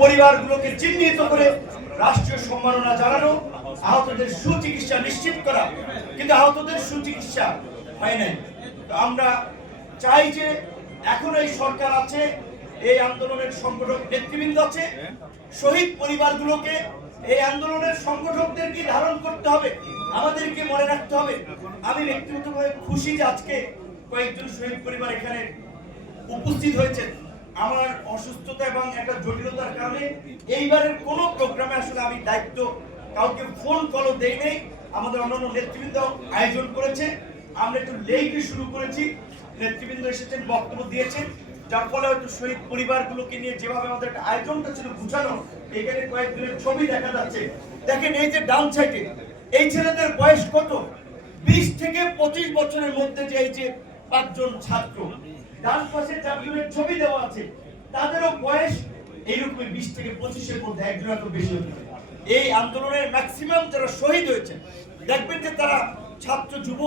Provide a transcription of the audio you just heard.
পরিবারগুলোকে চিহ্নিত করে রাষ্ট্রীয় সম্মাননা জানানো, আহতদের সুচিকিৎসা নিশ্চিত করা, কিন্তু আহতদের সুচিকিৎসা হয় নাই। তো আমরা চাই যে এখন এই সরকার আছে, এই আন্দোলনের সংগঠক নেতৃবৃন্দ আছে, শহীদ পরিবারগুলোকে এই আন্দোলনের সংগঠকদেরকে ধারণ করতে হবে, আমাদেরকে মনে রাখতে হবে। আমি ব্যক্তিগতভাবে খুশি যে আজকে কয়েকজন শহীদ পরিবার এখানে উপস্থিত হয়েছেন। আমার অসুস্থতা এবং একটা জটিলতার কারণে এইবারের কোনো প্রোগ্রামে আসলে আমি দায়িত্ব কাউকে ফোন কলও দেই নেই। আমাদের অন্যান্য নেতৃবৃন্দ আয়োজন করেছে, আমরা একটু লেটে শুরু করেছি, নেতৃবৃন্দ এসেছেন, বক্তব্য দিয়েছেন, যার ফলে হয়তো শহীদ পরিবারগুলোকে নিয়ে যেভাবে আমাদের একটা আয়োজনটা ছিল গুছানো, এখানে কয়েকদিনের ছবি দেখা যাচ্ছে। দেখেন এই যে ডাউন সাইডে এই ছেলেদের বয়স কত, 20 থেকে 25 বছরের মধ্যে যে এই যে 5 জন ছাত্র, ডান পাশে 4 জনের ছবি দেওয়া আছে, তাদেরও বয়স এইরকম 20 থেকে 25-এর মধ্যে, একজন এত বেশি হতে পারে। এই আন্দোলনের ম্যাক্সিমাম যারা শহীদ হয়েছে দেখবেন যে তারা ছাত্র যুব